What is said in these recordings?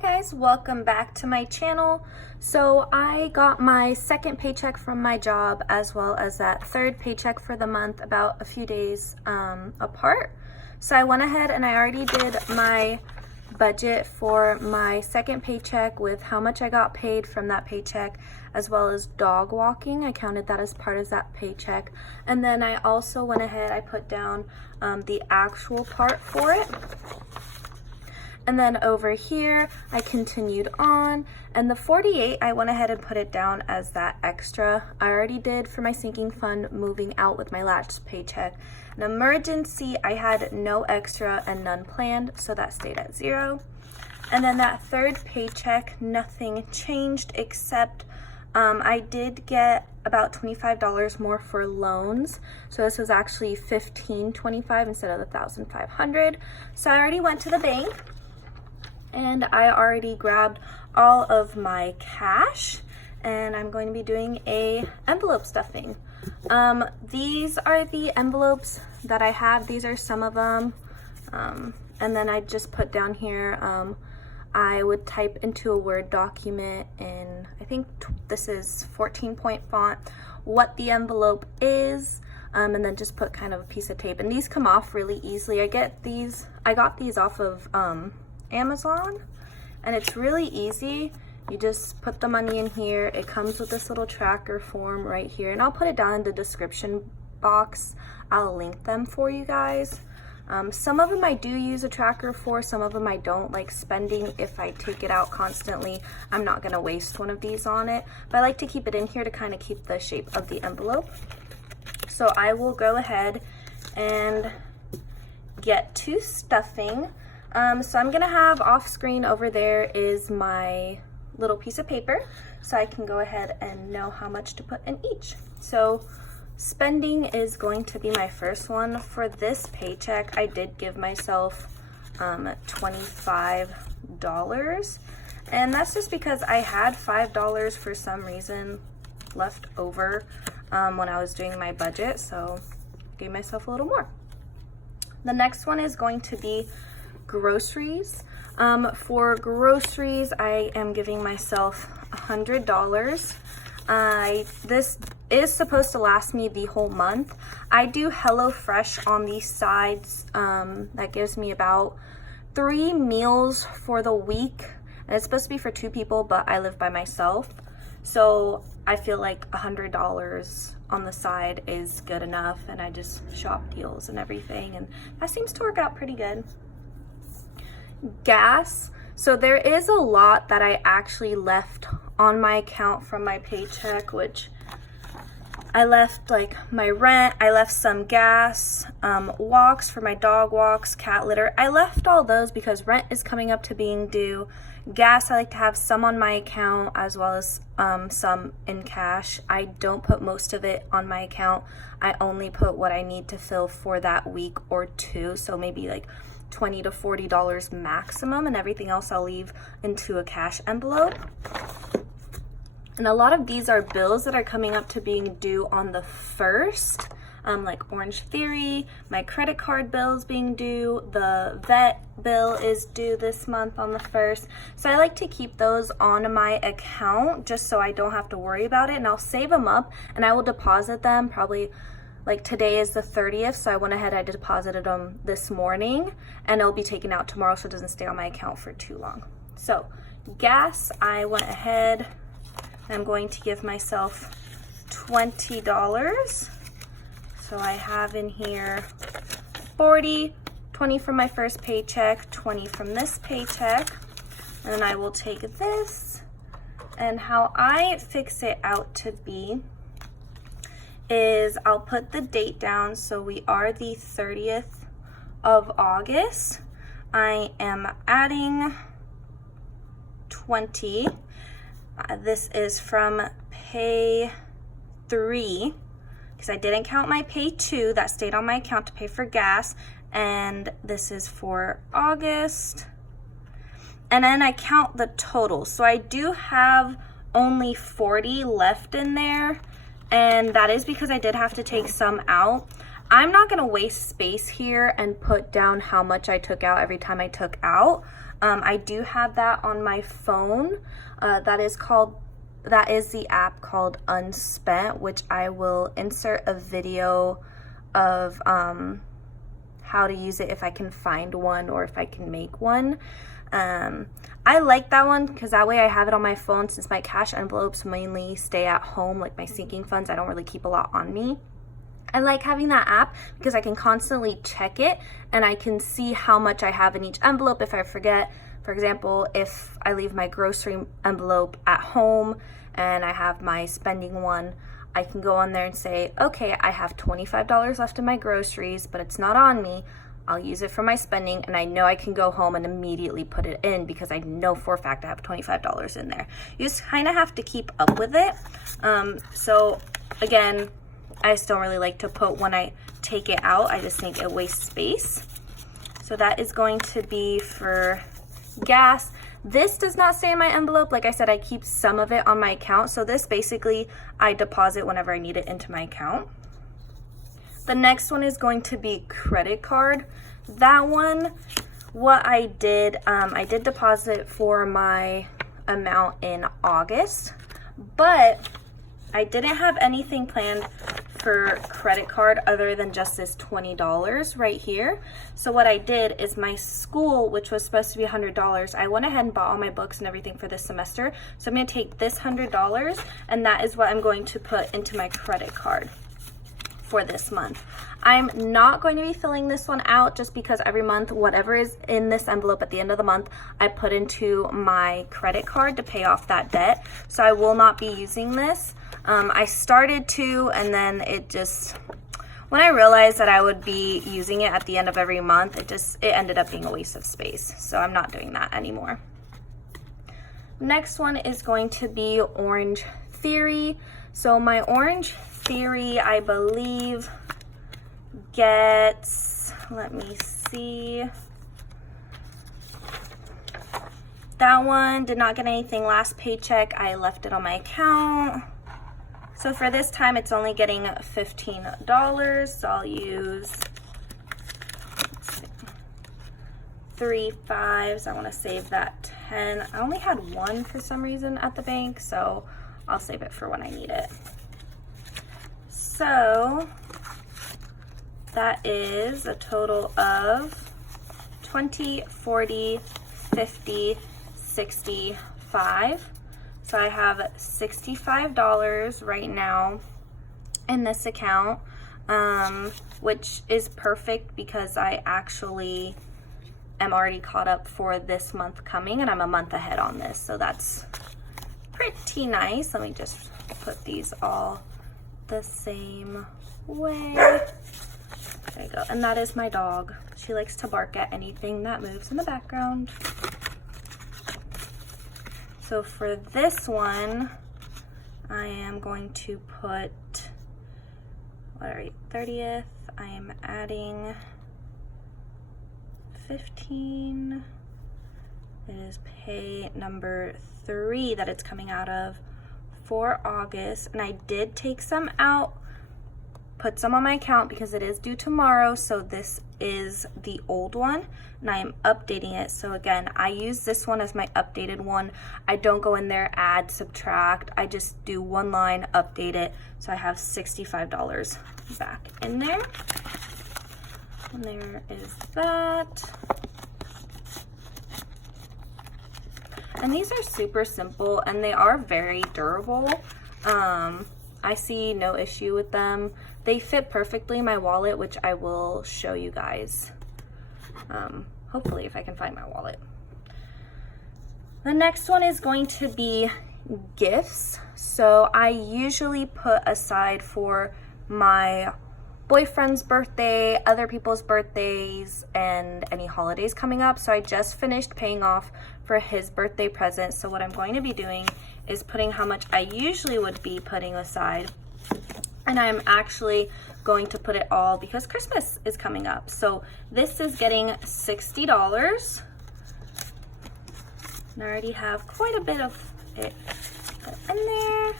Hi guys, welcome back to my channel. So I got my second paycheck from my job as well as that third paycheck for the month about a few days apart. So I went ahead and I already did my budget for my second paycheck with how much I got paid from that paycheck, as well as dog walking. I counted that as part of that paycheck. And then I also went ahead, I put down the actual part for it. And then over here, I continued on, and the 48, I went ahead and put it down as that extra. I already did for my sinking fund moving out with my last paycheck. An emergency, I had no extra and none planned, so that stayed at 0. And then that third paycheck, nothing changed except I did get about $25 more for loans. So this was actually $1,525 instead of the $1,500. So I already went to the bank and I already grabbed all of my cash, and I'm going to be doing a envelope stuffing. These are the envelopes that I have. These are some of them. And then I just put down here, I would type into a Word document in, I think this is 14-point font, what the envelope is, and then just put kind of a piece of tape. And these come off really easily. I got these off of Amazon, and it's really easy. You just put the money in here. It comes with this little tracker form right here, and I'll put it down in the description box. I'll link them for you guys. Some of them I do use a tracker for, some of them I don't. Like spending, if I take it out constantly, I'm not gonna waste one of these on it, but I like to keep it in here to kind of keep the shape of the envelope. So I will go ahead and get to stuffing. So I'm gonna have off screen over there is my little piece of paper, so I can go ahead and know how much to put in each. So spending is going to be my first one. For this paycheck, I did give myself $25, and that's just because I had $5 for some reason left over when I was doing my budget, so I gave myself a little more. The next one is going to be groceries. For groceries, I am giving myself $100. This is supposed to last me the whole month. I do HelloFresh on the sides. That gives me about 3 meals for the week, and it's supposed to be for 2 people, but I live by myself, so I feel like $100 on the side is good enough, and I just shop deals and everything, and that seems to work out pretty good. Gas. So there is a lot that I actually left on my account from my paycheck, which I left like my rent, I left some gas, walks for my dog walks, cat litter. I left all those because rent is coming up to being due. Gas, I like to have some on my account as well as some in cash. I don't put most of it on my account. I only put what I need to fill for that week or 2, so maybe like $20 to $40 maximum, and everything else I'll leave into a cash envelope. And a lot of these are bills that are coming up to being due on the 1st, like Orange Theory, my credit card bill is being due, the vet bill is due this month on the 1st. So I like to keep those on my account just so I don't have to worry about it, and I'll save them up and I will deposit them probably. Like today is the 30th, so I went ahead, I deposited them this morning, and it'll be taken out tomorrow so it doesn't stay on my account for too long. So gas, I went ahead, I'm going to give myself $20. So I have in here 40, 20 from my first paycheck, 20 from this paycheck, and then I will take this, and how I fix it out to be is I'll put the date down. So we are the 30th of August. I am adding 20. This is from pay 3 because I didn't count my pay 2 that stayed on my account to pay for gas, and this is for August. And then I count the total. So I do have only 40 left in there, and that is because I did have to take some out. I'm not gonna waste space here and put down how much I took out every time I took out. I do have that on my phone. That is the app called Unspent, which I will insert a video of how to use it if I can find one or if I can make one. I like that one because that way I have it on my phone, since my cash envelopes mainly stay at home, like my sinking funds. I don't really keep a lot on me. I like having that app because I can constantly check it and I can see how much I have in each envelope if I forget. For example, if I leave my grocery envelope at home and I have my spending one, I can go on there and say, okay, I have $25 left in my groceries, but it's not on me. I'll use it for my spending, and I know I can go home and immediately put it in because I know for a fact I have $25 in there. You just kind of have to keep up with it. So again, I just don't really like to put when I take it out. I just think it wastes space. So that is going to be for gas. This does not stay in my envelope. Like I said, I keep some of it on my account. So this basically I deposit whenever I need it into my account. The next one is going to be credit card. That one, what I did deposit for my amount in August, but I didn't have anything planned for credit card other than just this $20 right here. So what I did is my school, which was supposed to be $100, I went ahead and bought all my books and everything for this semester. So I'm going to take this $100 and that is what I'm going to put into my credit card for this month. I'm not going to be filling this one out just because every month, whatever is in this envelope at the end of the month, I put into my credit card to pay off that debt. So I will not be using this. I started to, and then it just, when I realized that I would be using it at the end of every month, it ended up being a waste of space. So I'm not doing that anymore. Next one is going to be Orange Theory. So my Orange Theory, I believe, gets, let me see. That one did not get anything last paycheck. I left it on my account. So for this time, it's only getting $15. So I'll use 3 5s. I want to save that 10. I only had one for some reason at the bank, so I'll save it for when I need it. So that is a total of 20, 40, 50, 65. So I have $65 right now in this account, which is perfect because I actually am already caught up for this month coming, and I'm a month ahead on this. So that's pretty nice. Let me just put these all the same way. There you go. And that is my dog. She likes to bark at anything that moves in the background. So for this one, I am going to put, what are we, 30th, I am adding 15. It is pay number 3 that it's coming out of for August. And I did take some out, put some on my account because it is due tomorrow. So this is the old one and I am updating it. So again, I use this one as my updated one. I don't go in there, add, subtract. I just do one line, update it. So I have $65 back in there. And there is that. And these are super simple and they are very durable. I see no issue with them. They fit perfectly in my wallet, which I will show you guys. Hopefully if I can find my wallet. The next one is going to be gifts. So I usually put aside for my boyfriend's birthday, other people's birthdays, and any holidays coming up. So I just finished paying off for his birthday present. So what I'm going to be doing is putting how much I usually would be putting aside. And I'm actually going to put it all because Christmas is coming up. So this is getting $60. And I already have quite a bit of it in there.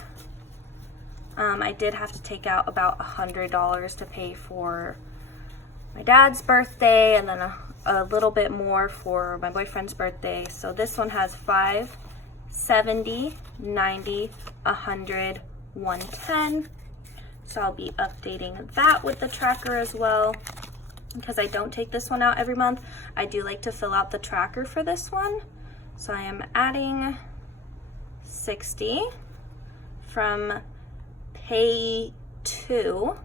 I did have to take out about $100 to pay for my dad's birthday, and then a little bit more for my boyfriend's birthday. So this one has 5, 70, 90, 100, 110. So I'll be updating that with the tracker as well. Because I don't take this one out every month, I do like to fill out the tracker for this one. So I am adding 60 from pay 2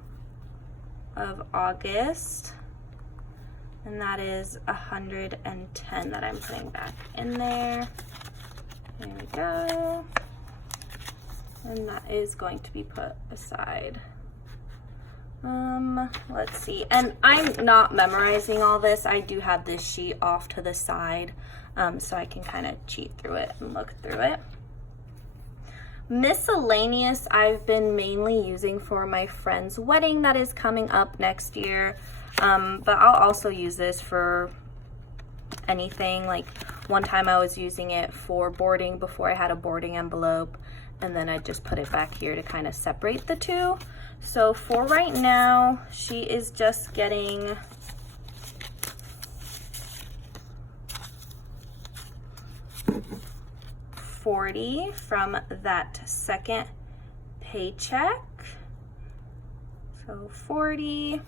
of August, and that is 110 that I'm putting back in there. There we go. And that is going to be put aside. Let's see, and I'm not memorizing all this. I do have this sheet off to the side, so I can kind of cheat through it and look through it. Miscellaneous I've been mainly using for my friend's wedding that is coming up next year, but I'll also use this for anything. Like one time I was using it for boarding before I had a boarding envelope, and then I just put it back here to kind of separate the two. So for right now, she is just getting $40 from that second paycheck. So 40,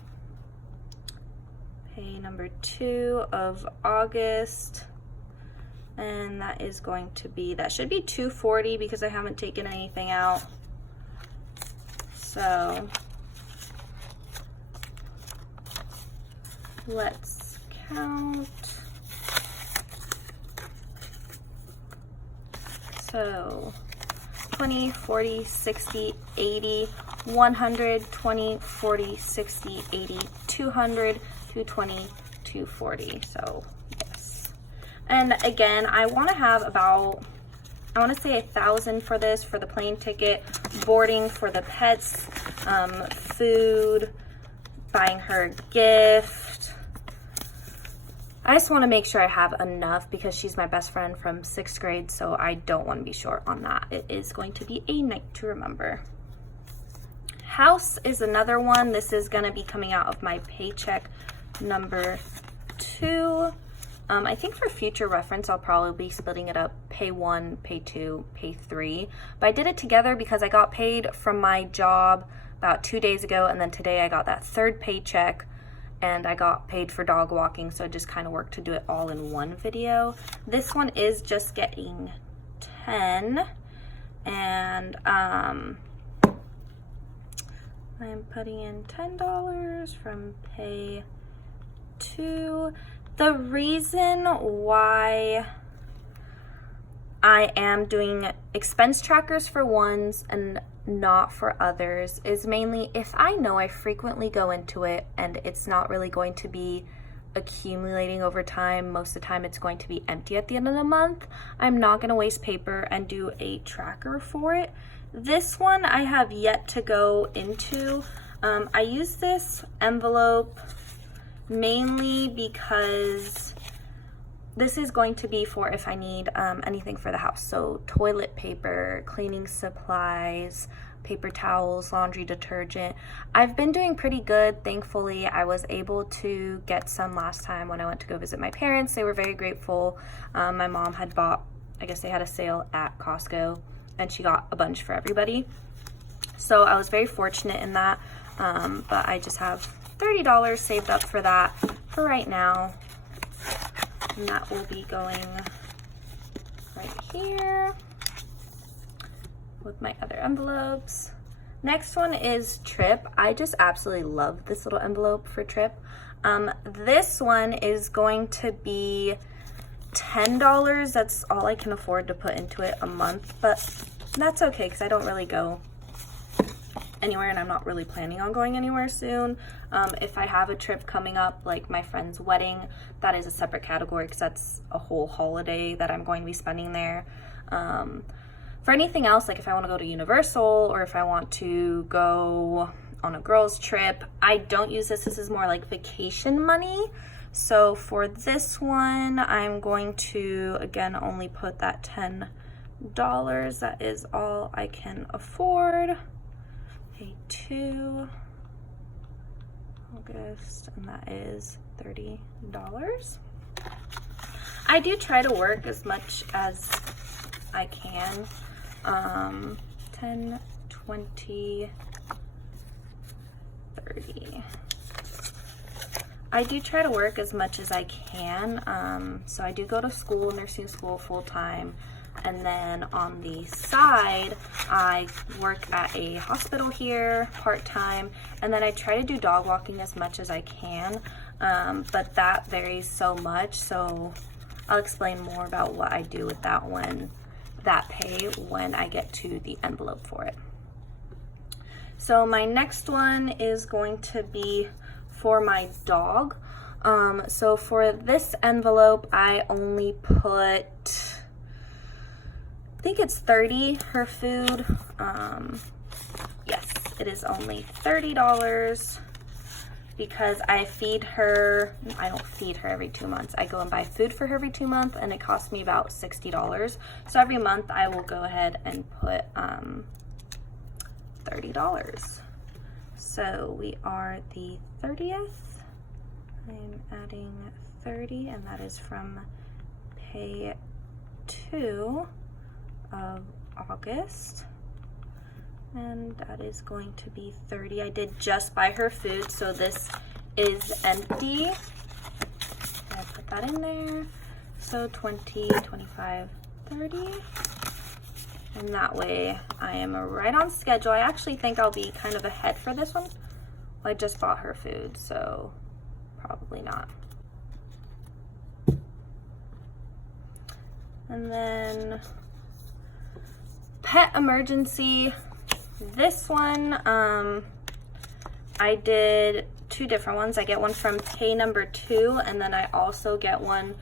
pay number 2 of August, and that is going to be, that should be $240 because I haven't taken anything out. So let's count. So 20, 40, 60, 80, 100, 20, 40, 60, 80, 200, 220, 240. So yes. And again, I want to have about, I want to say 1,000 for this, for the plane ticket, boarding for the pets, food, buying her a gift. I just want to make sure I have enough because she's my best friend from 6th grade, so I don't want to be short on that. It is going to be a night to remember. House is another one. This is going to be coming out of my paycheck number 2. I think for future reference, I'll probably be splitting it up, pay 1, pay 2, pay 3. But I did it together because I got paid from my job about 2 days ago, and then today I got that 3rd paycheck, and I got paid for dog walking, so it just kind of worked to do it all in one video. This one is just getting 10, and I'm putting in $10 from pay 2. The reason why I am doing expense trackers for ones and not for others is mainly if I know I frequently go into it and it's not really going to be accumulating over time. Most of the time it's going to be empty at the end of the month. I'm not going to waste paper and do a tracker for it. This one I have yet to go into. I use this envelope mainly because this is going to be for if I need anything for the house. So toilet paper, cleaning supplies, paper towels, laundry detergent. I've been doing pretty good, thankfully. I was able to get some last time when I went to go visit my parents. They were very grateful. My mom had bought, I guess they had a sale at Costco, and she got a bunch for everybody. So I was very fortunate in that, but I just have $30 saved up for that for right now, and that will be going right here with my other envelopes. Next one is Trip. I just absolutely love this little envelope for Trip. This one is going to be $10. That's all I can afford to put into it a month, but that's okay because I don't really go anywhere and I'm not really planning on going anywhere soon. If I have a trip coming up, like my friend's wedding, that is a separate category because that's a whole holiday that I'm going to be spending there. For anything else, like if I want to go to Universal or if I want to go on a girls trip, I don't use this. This is more like vacation money. So for this one, I'm going to, again, only put that $10. That is all I can afford. pay 2 August, and that is $30. I do try to work as much as I can. 10, 20, 30. I do try to work as much as I can. So I do go to school, nursing school, full time. And then on the side, I work at a hospital here part-time, and then I try to do dog walking as much as I can, but that varies so much, so I'll explain more about what I do with that pay when I get to the envelope for it. So my next one is going to be for my dog. So for this envelope, I only put, I think it's 30 her food. Yes, it is only $30 because I feed her. I don't feed her every 2 months. I go and buy food for her every 2 months, and it costs me about $60. So every month I will go ahead and put $30. So we are the 30th. I'm adding 30, and that is from pay 2 of August, and that is going to be 30. I did just buy her food, so this is empty. I put that in there. So 20, 25, 30, and that way I am right on schedule. I actually think I'll be kind of ahead for this one. I just bought her food, so probably not. And then pet emergency. This one, I did 2 different ones. I get one from pay number 2, and then I also get one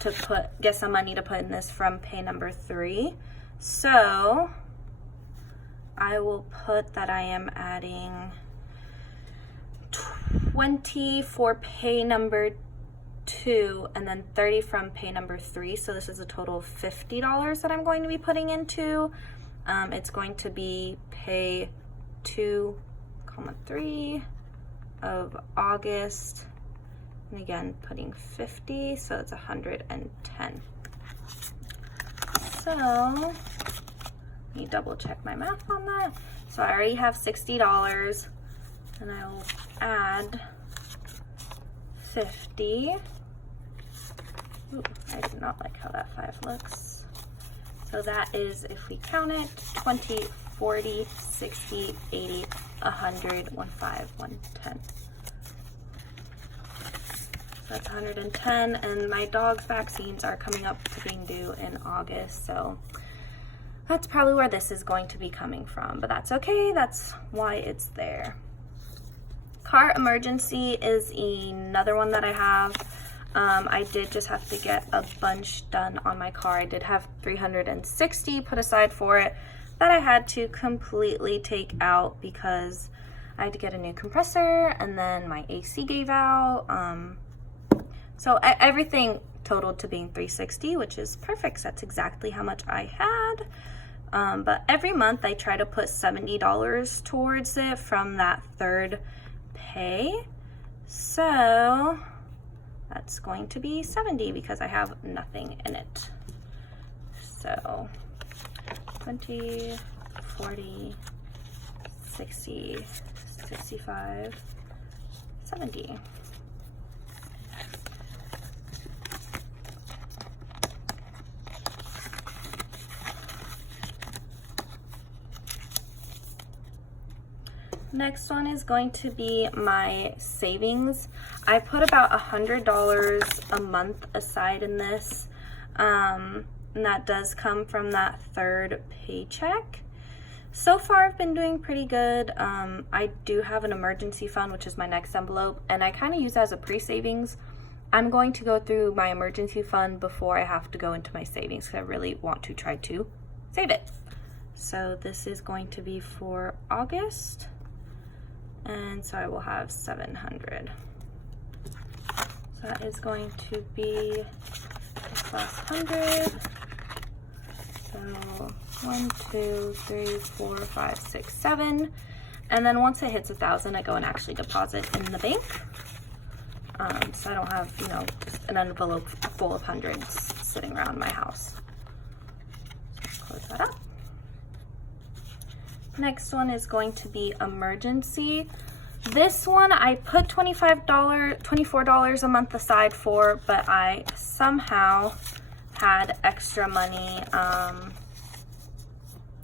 to get some money to put in this from pay number 3. So I will put that I am adding 20 for pay number 2 and then 30 from pay number 3. So this is a total of $50 that I'm going to be putting into. It's going to be pay 2,3 of August, and again putting 50, so it's 110. So let me double check my math on that. So I already have $60, and I'll add 50. Ooh, I do not like how that 5 looks. So that is, if we count it, 20, 40, 60, 80, 100, 15, 110. So that's 110, and my dog's vaccines are coming up to being due in August, so that's probably where this is going to be coming from, but that's okay, that's why it's there. Car emergency is another one that I have. I did just have to get a bunch done on my car. I did have $360 put aside for it that I had to completely take out because I had to get a new compressor, and then my AC gave out. So everything totaled to being $360, which is perfect. That's exactly how much I had. But every month I try to put $70 towards it from that third pay. So that's going to be 70 because I have nothing in it. So 20, 40, 60, 65, 70. Next one is going to be my savings. I put about $100 a month aside in this, and that does come from that third paycheck. So far I've been doing pretty good. I do have an emergency fund, which is my next envelope, and I kind of use that as a pre-savings. I'm going to go through my emergency fund before I have to go into my savings because I really want to try to save it. So this is going to be for August. And so I will have 700. So that is going to be plus 100. So 1, 2, 3, 4, 5, 6, 7. And then once it hits 1,000, I go and actually deposit in the bank. So I don't have, you know, just an envelope full of hundreds sitting around my house. So let's close that up. Next one is going to be emergency. This one I put $24 a month aside for, but I somehow had extra money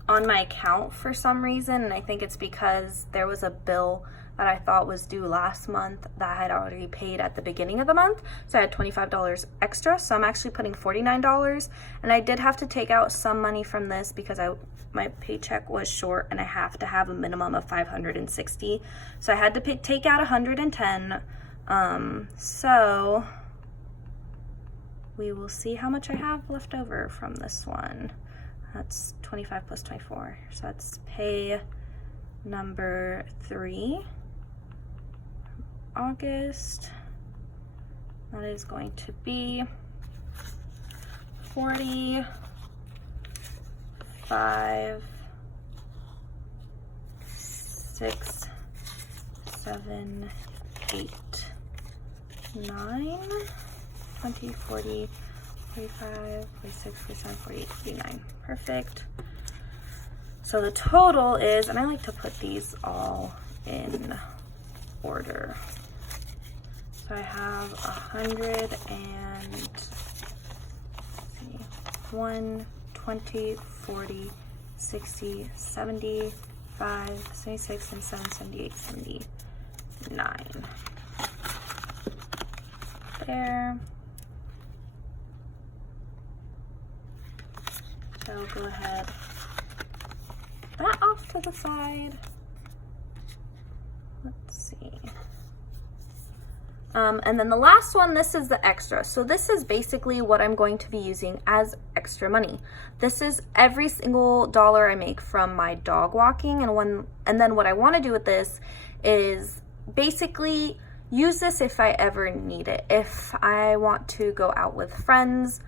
on my account for some reason, and I think it's because there was a bill that I thought was due last month that I had already paid at the beginning of the month, so I had $25 extra, so I'm actually putting $49, and I did have to take out some money from this because my paycheck was short and I have to have a minimum of $560, so I had to take out $110. So we will see how much I have left over from this one. That's 25 plus 24, so that's pay number 3, August. That is going to be 45, 6, 7, 8, 9, 20, 40, 45, 46, 47, 48, 49. Perfect. So the total is, and I like to put these all in order. So I have 1, 20, 40, 60, 75, 76, and 7, 78, 79. There. So I'll go ahead, that off to the side. Let's see. And then the last one, this is the extra. So this is basically what I'm going to be using as extra money. This is every single dollar I make from my dog walking, and then what I want to do with this is basically use this if I ever need it. If I want to go out with friends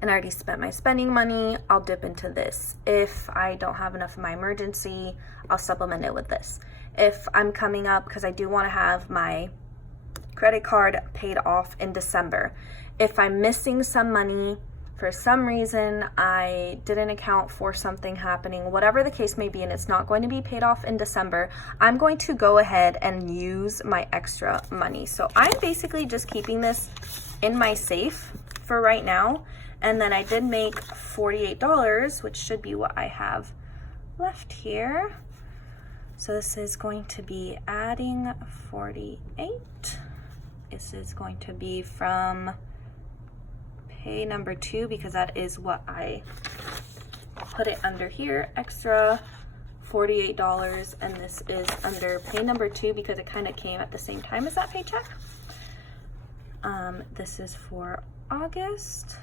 and I already spent my spending money, I'll dip into this. If I don't have enough in my emergency, I'll supplement it with this. If I'm coming up, because I do want to have my credit card paid off in December. If I'm missing some money for some reason, I didn't account for something happening, whatever the case may be, and it's not going to be paid off in December, I'm going to go ahead and use my extra money. So I'm basically just keeping this in my safe for right now. And then I did make $48, which should be what I have left here. So this is going to be adding 48. This is going to be from pay number 2, because that is what I put it under here, extra $48. And this is under pay number 2 because it kind of came at the same time as that paycheck. This is for August.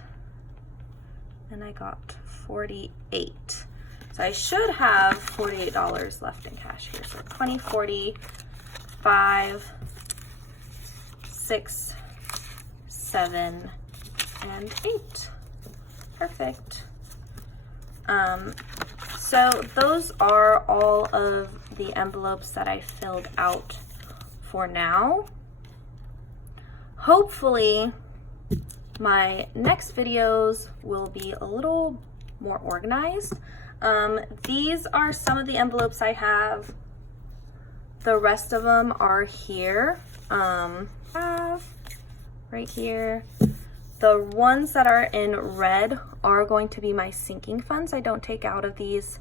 And I got 48. So I should have $48 left in cash here. So 20, 40, 5, 6, 7, and 8. Perfect. So those are all of the envelopes that I filled out for now. Hopefully my next videos will be a little more organized. These are some of the envelopes I have. The rest of them are here. Right here. The ones that are in red are going to be my sinking funds. I don't take out of these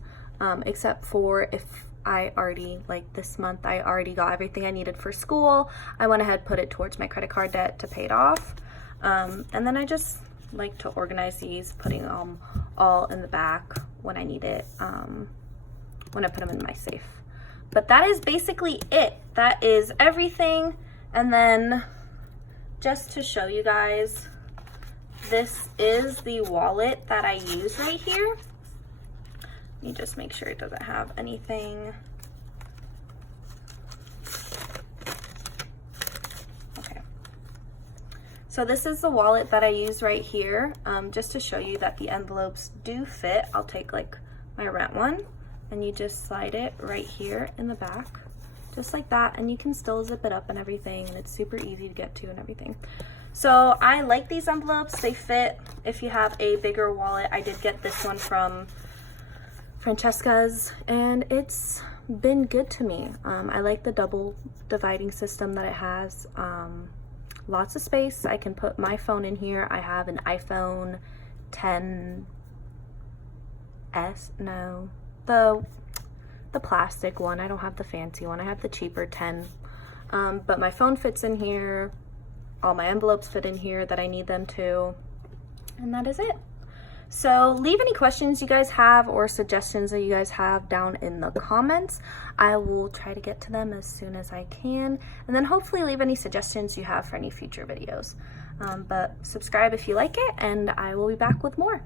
except for if I already, like this month, I already got everything I needed for school. I went ahead and put it towards my credit card debt to pay it off. And then I just like to organize these, putting them all in the back when I need it, when I put them in my safe. But that is basically it. That is everything. And then just to show you guys, this is the wallet that I use right here. Let me just make sure it doesn't have anything. Okay. So this is the wallet that I use right here, just to show you that the envelopes do fit. I'll take like my rent one. and you just slide it right here in the back, just like that, and you can still zip it up and everything, and it's super easy to get to and everything. So I like these envelopes. They fit if you have a bigger wallet. I did get this one from Francesca's, and it's been good to me. I like the double dividing system that it has. Lots of space. I can put my phone in here. I have an iPhone 10s, no, the plastic one. I don't have the fancy one. I have the cheaper 10. But my phone fits in here. All my envelopes fit in here that I need them to. And that is it. So leave any questions you guys have or suggestions that you guys have down in the comments. I will try to get to them as soon as I can. And then hopefully leave any suggestions you have for any future videos. But subscribe if you like it, and I will be back with more.